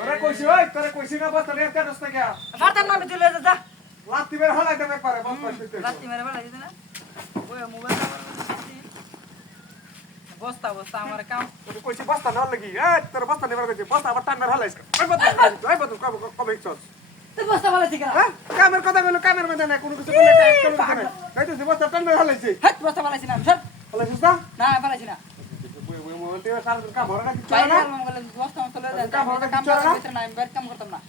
তোরে কইছি ওই তোরে কইছি না বস্তা রে কেন বস্তা গিয়া মারতাম না আমি তুলে যা লাত্তি বের হলাই দেবে পারে বস্তা দিতে লাত্তি মেরে বেলা দিতে না ওই মোবাইলটা বস্তা বস্তা আমার কাম তোরে কইছি বস্তা না লাগি তোর বস্তা নেবার কইছি বস্তা আবার টান বের হলাইস ওই বস্তা কবে চলছ তুই বস্তা বলা ঠিক না কামের কথা বলো কামের মধ্যে না কোনো কিছু বলে কাই তো বস্তা টান বের হলাইছে হাত বস্তা বলাইছি না সব হলাইছিস না না বলাইছি না ওই মোবাইল দিয়ে সারা দিন কাম ভরা না কিছু বাইরে না বলে বস্তা মত লয়ে যা কাম করার ভিতরে না আমি বাইরে কাম করতাম না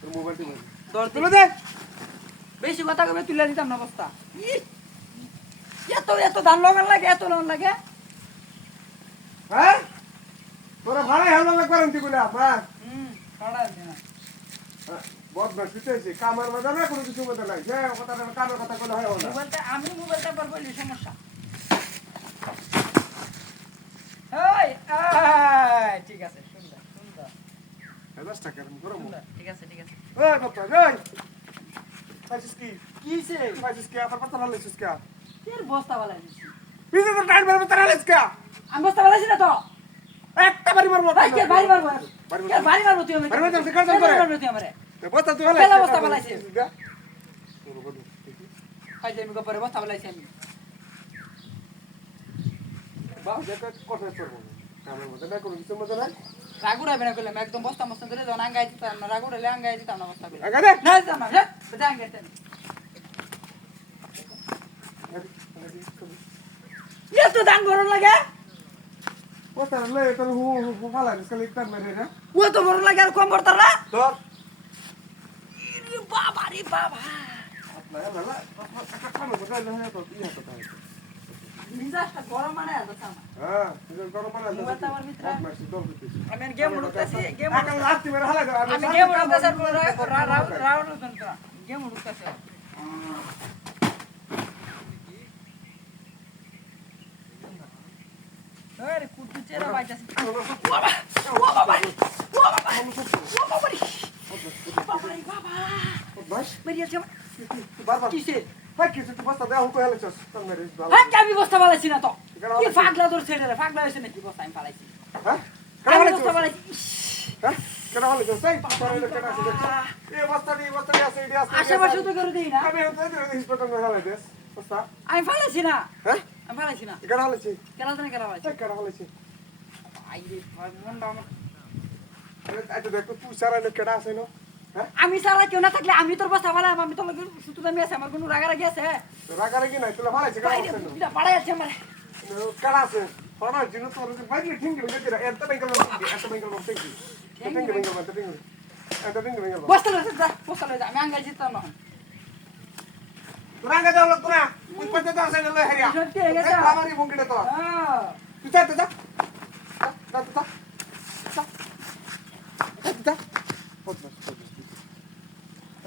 তোর মোবাইল দিয়ে দর তুলে দে বেশি কথা কবে তুলে দিতাম না বস্তা এত এত ধান লাগান লাগে এত লোন লাগে হ্যাঁ তোরা ভাড়াই হামলা লাগবে আনতি বলে আমার ছাড়া আছে না বদমাশ দিতেছি কামের মধ্যে না কোনো কিছু মধ্যে নাই যে কথাটা কামের কথা বলে হয় না মোবাইলটা আমি মোবাইলটা পর বলি সমস্যা এই ঠিক আছে সুন্দর সুন্দর এদাস টাকা গরম ঠিক আছে ওই বাবা ওই পাইছিস কি কিছে পাইছিস কি আবার পাতা লাইছিস কি এর বস্তা বলা দিছি বিজে তো টাইম বের পাতা লাইছিস কি আমি বস্তা বলাইছি না তো একটা বাড়ি মারবো ভাই কে বাড়ি মারবো কে বাড়ি মারবো তুই আমাকে বাড়ি মারবো তুই কাজ করে মারবো তুই আমারে বস্তা তুই পেলা হলাই বস্তা বলাইছি ভাই আমি গোপরে বস্তা বলাইছি আমি বাহ যেটা কথা করব কামের মধ্যে না কোনো কিছু মধ্যে নাই রাগুড়া বেনা করলাম একদম বস্তা মস্তা ধরে যখন আঙ্গাই দিতাম না রাগুড়া লে আঙ্গাই দিতাম না বস্তা বেলা আগা দে না দিতাম না বেটা আঙ্গাই দিতাম এত দান বড় লাগে বস্তা লই তোর হু ফালাইছিস খালি একটা মেরে না ও তো বড় লাগে আর কম বড় না ধর রে বাবা রে বাবা না একটা কামের মধ্যে না তো ইয়া কথা মিজাজটা গরম মানে আছে আমার হ্যাঁ তুই গরম বানা মোবাইলটা আমার ভিতরে মাসি দর দিতেছি আমি গেম উড়তাছি গেম আকাল লাত্তি মেরে হলাই দে আমি গেম উড়তাছি রাউন্ড উড়তাছি গেম উড়তাছি আরে কুটু চেরা বাইতাছি বাবা ও বাবা ও বাবা ও বাবা বাবা বাস মেরিয়া যাও বারবার কিসে হ্যাঁ কিছু তো বস্তা দেওয়া হুকো হেলেছস তোর মেরে হ্যাঁ আমি বস্তা বালাইছি না তো কি ফাগলা তোর ছেড়ে রে ফাগলা হইছে নাকি বস্তা আমি ফালাইছি হ্যাঁ আমি বস্তা বালাইছি হ্যাঁ কেন হেলেছস এই তোর কেন আছে এই বস্তা দি আছে এডি আছে আশেপাশে তো করে দেই না আমি তো ইন্সপেক্টর না হেলে দেস বস্তা আমি ফালাইছি না হ্যাঁ আমি ফালাইছি না কেন হেলেছি কেন জানি কেন ফালাইছি কেন হেলেছি আইরে মনটা আমার আরে দেখ তুই সারা নে কেডা আছে নো হ্যাঁ আমি সারা কেউ না থাকলে আমি তোর বস্তা ফালাম আমি তো লাগে সুতো দামি আছে আমার কোনো রাগারাগি আছে রাগারে কি নাই তুই হেলেছি কেন বাইরে আছে বিটা বাড়াই আছে আমার কেন আছে পড়া জিনো তোর বাইরে ঠিক গেল কেডা এত বেঙ্গল ঠিক এত বেঙ্গল বস্তা লয়ে যা আমি আঙ্গাই জিততাম না রাঙ্গা দাও তোরা তুই কত দাও সাইন লই হেরিয়া সত্যি হয়ে গেছে আমারই বঙ্গিটা তো হ্যাঁ তুই যা যা যা পছন্দ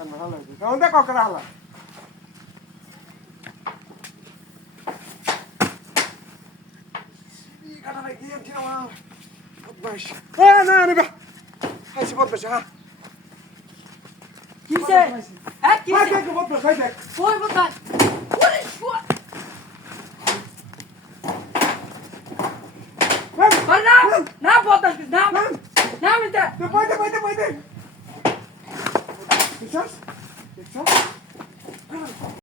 না হলো কোন দেখো করা হলো ই কাটা নাই কি কি না বদমাশ না রে বা হাসি বদমাশ হ্যাঁ কিসে হ্যাঁ মা কিসে কে বদমাশ হাই দেখ ওই বস্তা ওরে শুয়া না না বদমাস না না মিটা তুই কই